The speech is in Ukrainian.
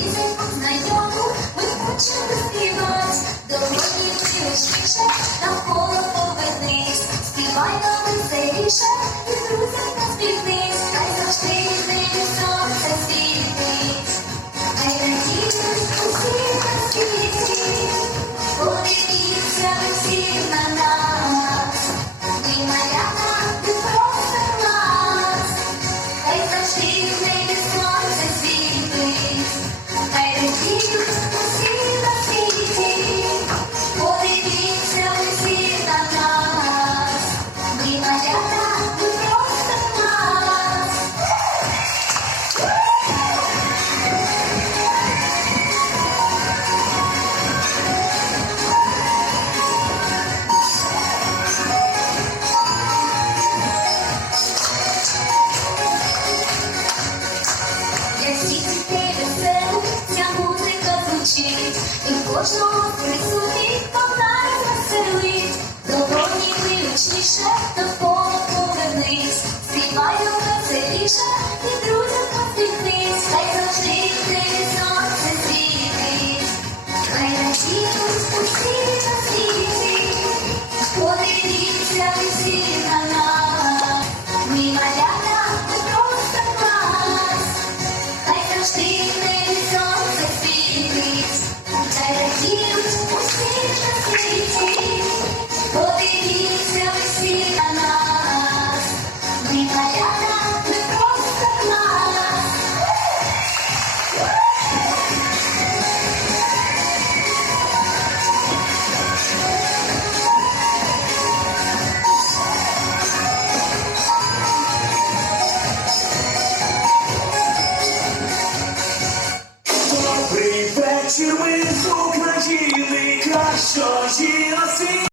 пісеньку знайому, ми хочемо співати. Дорогі вирішіше, навколо повернись, співай нам веселіше, і друзям посміхнись, хай завжди від неї сонце світить. Хай радіють усі на світі, подивіться всі на нас. Всіх дітей весело ця музика звучить, і в кожного присутніх веселіше, Добрий вечір, ми з